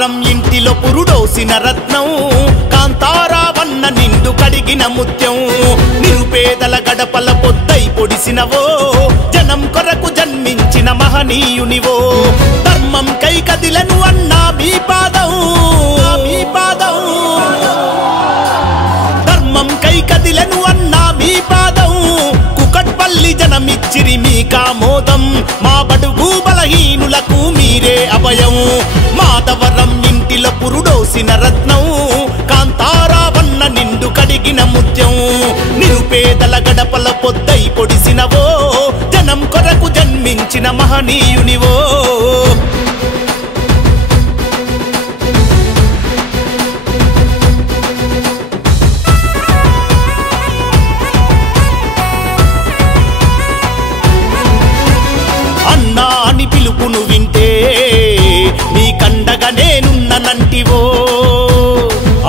మాధవరం ఇంటిలో పురుడోసిన రత్నం కాంతారావన్న నిండు కడిగిన ముత్యం నిరుపేదల గడపల పొద్దై పొడిసినవో జనం కొరకు జన్మించిన మహనీయునివో ధర్మం కై కదిలను అన్నా మీ పాదం ధర్మం కై కదిలను అన్నా మీ పాదం కుకట్పల్లి జనమిచ్చిరి మీ కామోదం మా బడుగు బలహీనులకు మీరే అభయం మాధవరం ఇంటిలో పురుడోసిన రత్నం కాంతారావన్న నిండు కడిగిన ముత్యం నిరుపేదల గడపల పొద్దై పొడిసినవో జనం కొరకు జన్మించిన మహనీయునివో అన్నా అని పిలుపును వింటే నీ కండగా నేనున్ననంటివో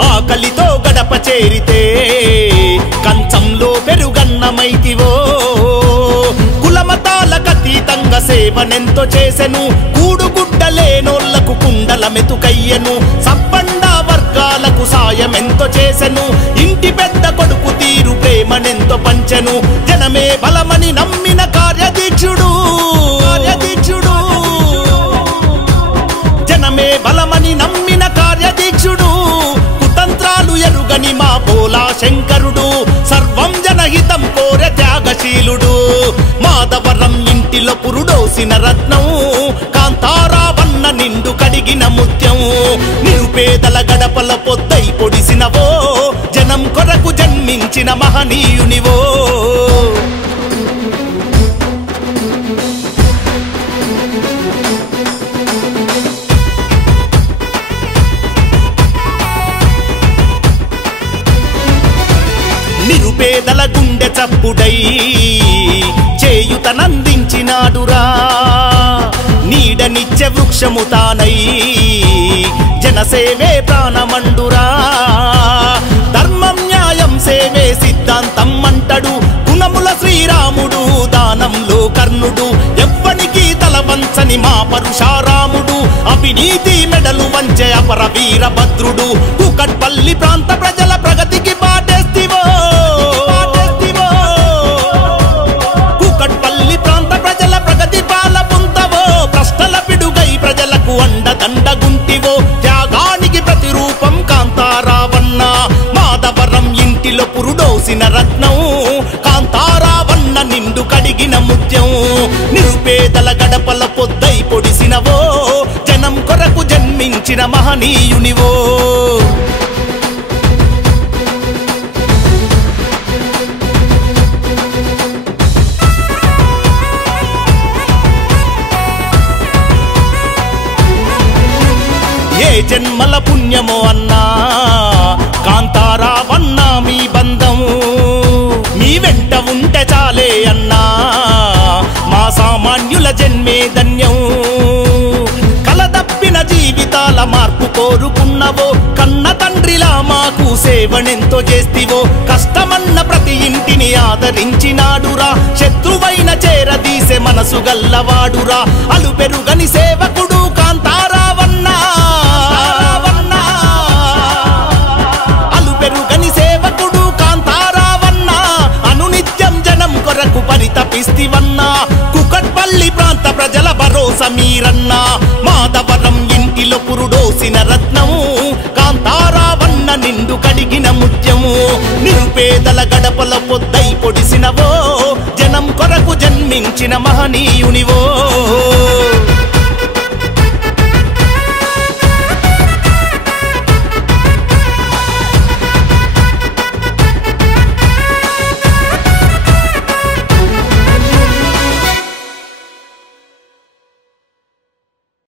ఆకలితో గడప చేరితే కంచంలో పెరుగన్నమైతివో కులమతాలకతీతంగా సేవనెంతో చేసెను కూడుగుడ్డలేనోళ్లకు కుండల మెతుకయ్యను సబ్బండ వర్గాలకు సాయమెంతో చేసెను ఇంటి పెద్ద కొడుకు తీరు ప్రేమనెంతో పంచెను జనమే బలమని నమ్మిన కార్యదీక్షుడు జనమే బలమని నమ్మిన కార్యదీక్షుడు కుతంత్రాలు ఎరుగని మా బోలా శంకరుడు సర్వం జనహితం కోరె త్యాగశీలుడు మాధవరం ఇంటిలో పురుడోసిన రత్నం కాంతారావన్న నిండు కడిగిన ముత్యం నిరుపేదల గడపల పొద్దై పొడిసినవో జనం కొరకు జన్మించిన మహనీయునివో నిరుపేదల గుండె చప్పుడై చేయుతనందించినాడురా నీడనిచ్చే వృక్షము తానై జనసేవే ప్రాణమండురా ధర్మం న్యాయం సేవే సిద్ధాంతం అంటడు గుణముల శ్రీరాముడు దానంలో కర్ణుడు ఎవ్వనికి తల వంచని మా పరుషారాముడు అవినీతి మెడలు వంచే అపర వీరభద్రుడు కుకట్పల్లి ప్రాంత ప్రజల ప్రగతికి పాటేస్తివో కుకట్పల్లి ప్రాంత ప్రజల ప్రగతి పాల పొందవో ప్రశ్నల పిడుగై ప్రజలకు అండదండగుంటివో త్యాగానికి ప్రతిరూపం కాంతారావన్న మాధవరం ఇంటిలో పురుడోసిన రత్నం కాంతారావన్న నిండు కడిగిన ముత్యం నిరుపేదల గడపల పొద్దై పొడిసినవో జనం కొరకు జన్మించిన మహనీయునివో ఏ జన్మల పుణ్యమో అన్నా కాంతారావన్న మీ బంధము మీ వెంట ఉంటే చాలే అన్నా మా సామాన్యుల జన్మే ధన్యం కలదప్పిన జీవితాల మార్పు కోరుకున్నవో కన్న తండ్రిలా మాకు సేవనెంతో చేస్తివో కష్టమన్న ప్రతి ఇంటిని ఆదరించినాడురా శత్రువైన చేరదీసే మనసు గల్లవాడురా అలు పెరుగని సేవకుడు కాంతారావన్న అలు పెరుగని సేవకుడు కాంతారావన్న అనునిత్యం జనం కొరకు పరితపిస్తివన్నా కుకట్పల్లి ప్రాంత ప్రజల భరోసా మీరన్నా మాధవరం ఇంటిలో పురుడోసిన రత్నము కాంతారావన్న నిండు కడిగిన ముత్యము నిరుపేదల గడపల పొద్దై పొడిసినవో జనం కొరకు జన్మించిన మహనీయునివో